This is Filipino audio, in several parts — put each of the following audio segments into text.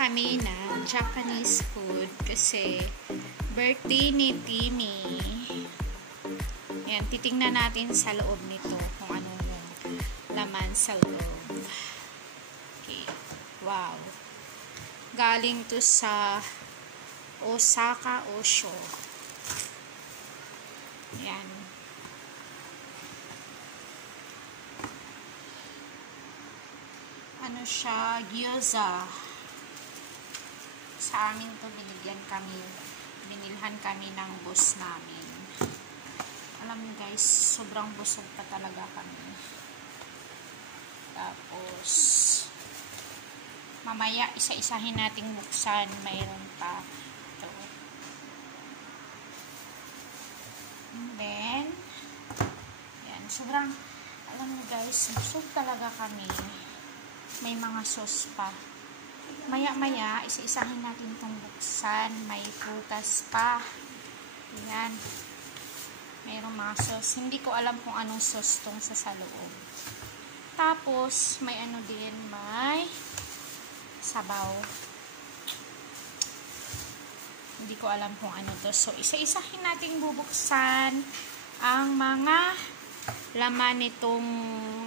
kami ng Japanese food kasi birthday ni Timmy. Ayan, titingnan natin sa loob nito kung ano yung laman sa loob. Okay. Wow. Galing to sa Osaka Osho. Ayan. Ano siya, gyoza. Sa amin to binilhan kami ng boss namin. Alam niyo guys, sobrang busog pa talaga kami. Tapos mamaya isa-isahin nating buksan, mayroon pa ito. And then yan, sobrang, alam niyo guys, busog talaga kami. May mga sauce pa. Maya-maya, isa-isahin natin itong buksan. May prutas pa. Ayan. Mayroong mga sauce. Hindi ko alam kung anong sauce itong sa loob. Tapos, may ano din, may sabaw. Hindi ko alam kung ano to. So, isa-isahin natin bubuksan ang mga laman nitong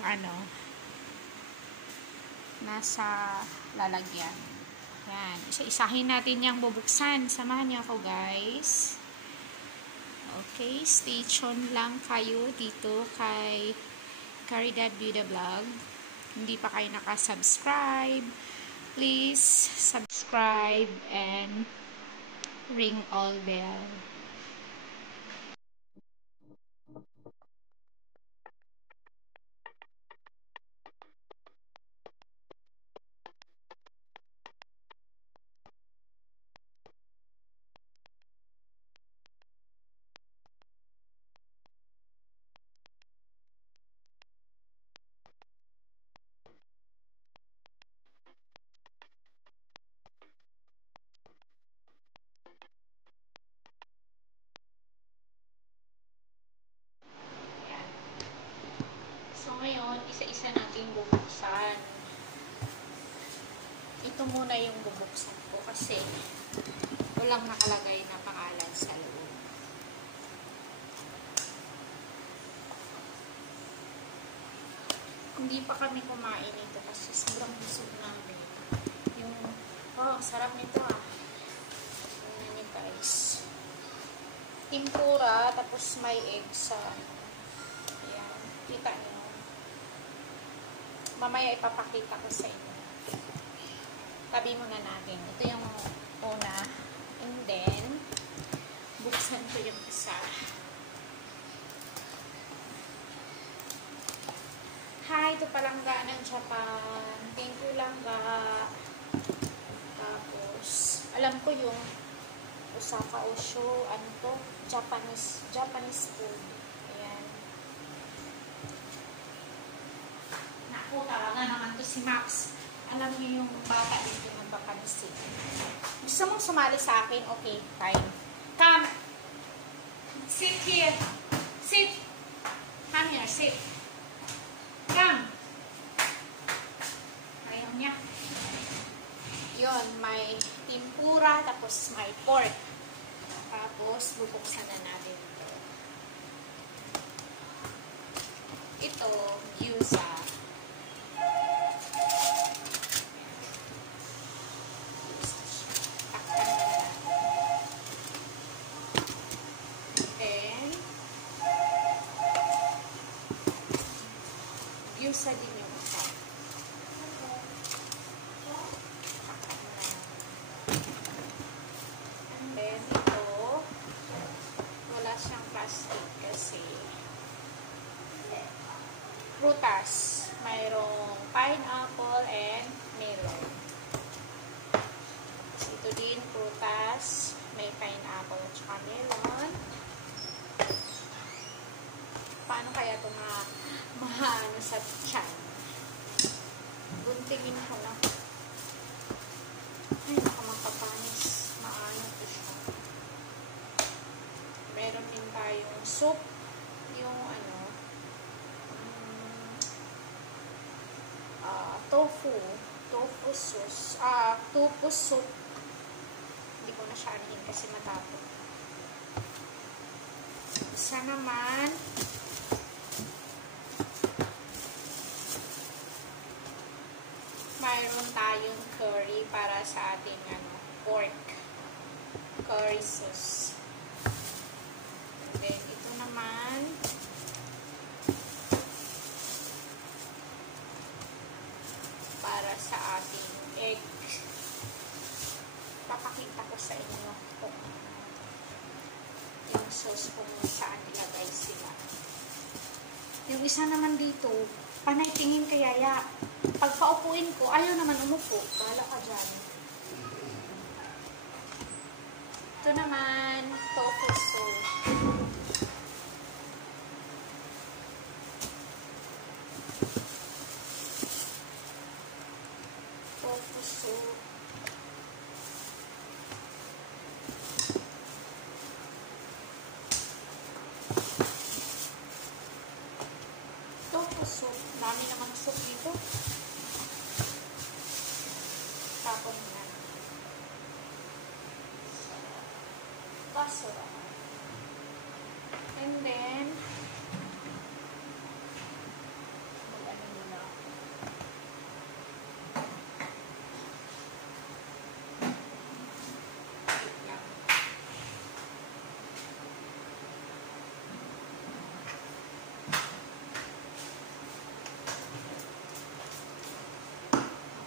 ano, nasa lalagyan. Yan. Isa-isahin natin yung bubuksan. Samahan niyo ako, guys. Okay. Stay tuned lang kayo dito kay Caridad Vida Vlog. Hindi pa kayo nakasubscribe. Please subscribe and ring all bell. So, ngayon, isa-isa natin bubuksan. Ito muna yung bubuksan ko kasi walang nakalagay na pangalan sa loob. Hindi pa kami kumain ito kasi sobrang busog namin. Yung, oh, sarap nito ah. Tingnan niyo guys. Tempura, tapos may egg sa, ayan, kita niyo. Mamaya ipapakita ko sa inyo. Tabi muna natin. Ito yung una. And then, buksan ko yung isa. Hi, ito palangga ng Japan. Thank you langga. Tapos, alam ko yung Osaka Osho, ano to? Japanese food. Ayan. Naku, talaga naman to si Max. Alam niyo yung bata dito nagpapansin. Gusto mong sumali sa akin? Okay, fine. Come. Sit here. Sit. Come here, sit. Come. Ayaw niya. Yun, may tempura, tapos may pork. Tapos, bubuksan na natin ito. Ito, gyoza. Gyoza din yung isa. And then, ito, wala siyang plastic kasi prutas. Mayroong pineapple and melon. Ito din, prutas. May pineapple at saka melon. Paano kaya ito maano sa tiyan? Guntingin ko na. Ay, baka mapapanis. Maano ito siya. Meron din tayong soup. Yung tofu. tofu sauce. Tofu soup. Hindi ko na siya anihin kasi matapon. Isa naman, mayroon tayong curry para sa ating pork. Curry sauce. And then, ito naman, para sa ating egg. Papakita ko sa inyo kung yung sauce kung saan ilagay sila. Yung isa naman dito, panay tingin kay Yaya. Pag paupuin ko, ayaw naman umupo. Bahala ka dyan. Ito naman, tofu soup. Tofu soup. Tofu soup. Dami namang soup dito. Tapon yan. Basura. And then, mag-ano muna. Wait lang.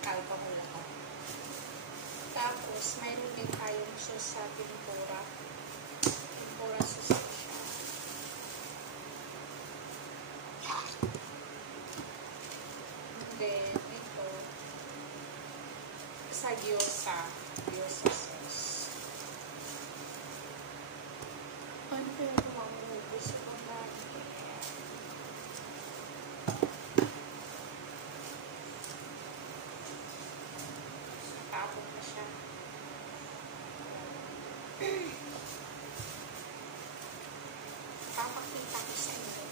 Kalpa mula ko. Tapos, mayroon din tayong sauce sa tempura. Tempura sauce na siya. And then, ito, sa gyoza. Gyoza sauce. Ano kaya ito mamubos ko ba? Tapos na siya. Papakita ko sa inyo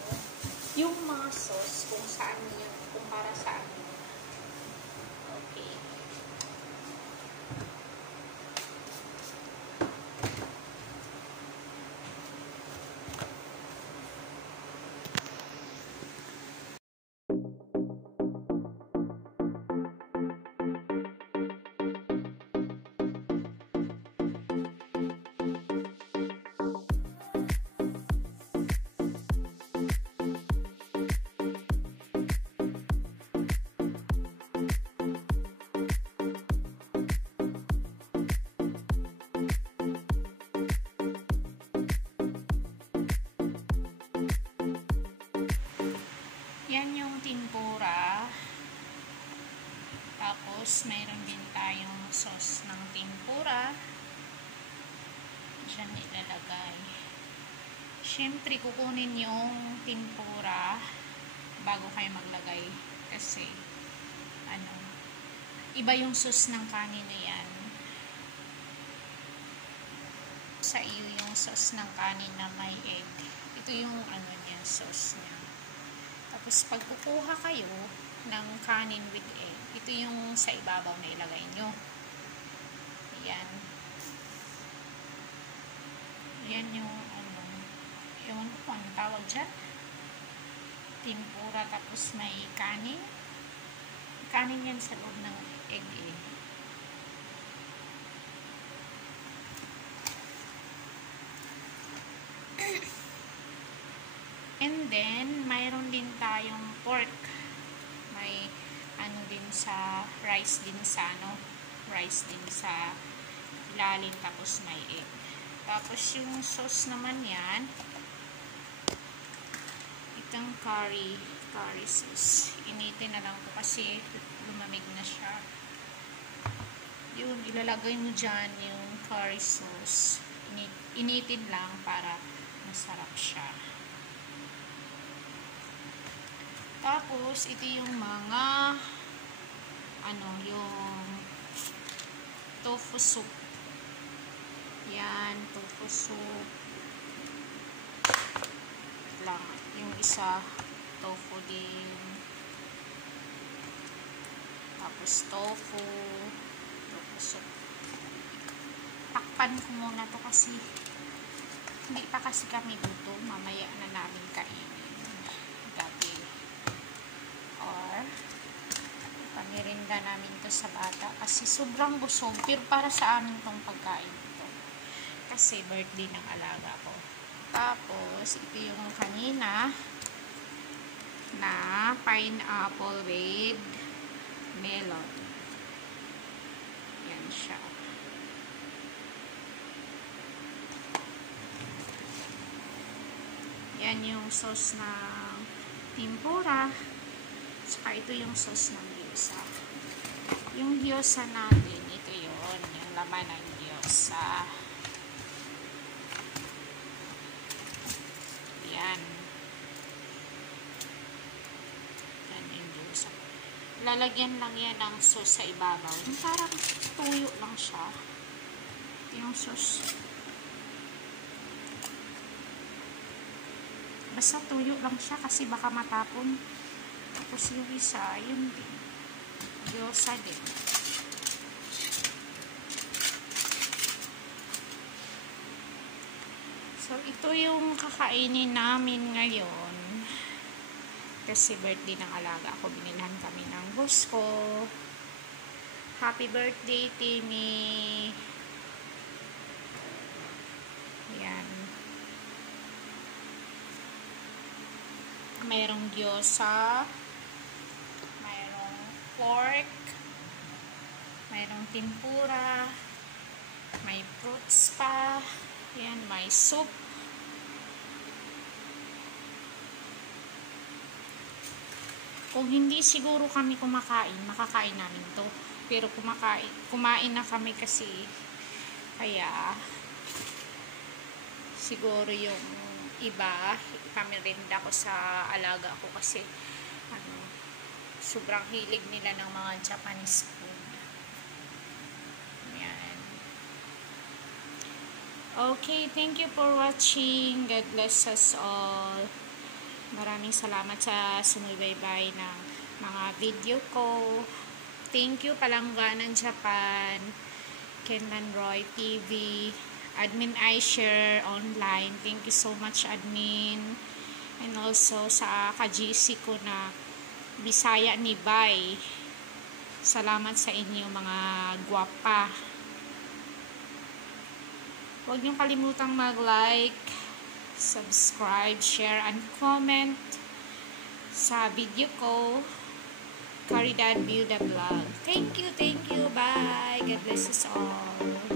yung mga sauce kung saan yun, kung para saan yun. Okay. Yan yung tempura. Tapos, mayroon din tayong sauce ng tempura. Diyan ilalagay. Siyempre, kukunin yung tempura bago kayo maglagay. Kasi, iba yung sauce ng kanin na yan. Sa iyo yung sauce ng kanin na may egg. Ito yung niya, sauce niya. Tapos, pag kukuha kayo ng kanin with egg, ito yung sa ibabaw na ilagay nyo. Ayan. Ayan yung, ewan ko kung anong tawag dyan. Tempura, tapos may kanin. Kanin yan sa loob ng egg eh. And then, mayroon din tayong pork. May din sa rice din sa rice din sa ilalim, tapos may egg. Tapos yung sauce naman yan, itong curry sauce. Initin na lang ko kasi lumamig na siya. Yun, ilalagay mo dyan yung curry sauce. Initin lang para masarap siya. Tapos, ito yung mga yung tofu soup. Yan, tofu soup. Lang. Yung isa, tofu din. tapos tofu. So, takpan ko muna to kasi hindi pa kasi kami luto. Mamaya na namin kainin gabi. Or pamirinda namin to sa bata kasi sobrang busog. Pero para sa amin tong pagkain ito. Kasi birthday ng alaga ko. Tapos, ito yung kanina na pineapple with melon. Yan siya. Yan yung sauce ng tempura. Saka ito yung sauce ng gyoza. Yung gyoza natin, ito yun. Yung laman ng gyoza. Yan. Yan yung gyoza. Lalagyan lang yan ng sauce sa ibabaw. Yung parang tuyo lang siya. Ito yung sauce. Basta tuyo lang siya kasi baka matapon. Tapos yung isa, yun din. Gyoza din. So, ito yung kakainin namin ngayon. Kasi birthday ng alaga ako. Binilhan kami ng boss ko. Happy birthday, Timmy! Yan. Mayroong gyoza, mayroong pork, mayroong tempura, may fruits pa, yan, may soup. Kung hindi siguro kami kumakain, makakain namin to. Pero kumain na kami kasi, kaya siguro yung iba, pamirinda ko sa alaga ko kasi sobrang hilig nila ng mga Japanese food. Yan. Okay, thank you for watching. God bless us all. Maraming salamat sa sumubaybay ng mga video ko. Thank you Palangganan Japan, Kenlan Roy TV, Admin iShare Online. Thank you so much, Admin. And also sa ka-GC ko na Bisaya ni Bay. Salamat sa inyo mga gwapa. Huwag niyong kalimutang mag-like, subscribe, share, and comment sa video ko. Caridad View the Vlog. Thank you, bye. God bless us all.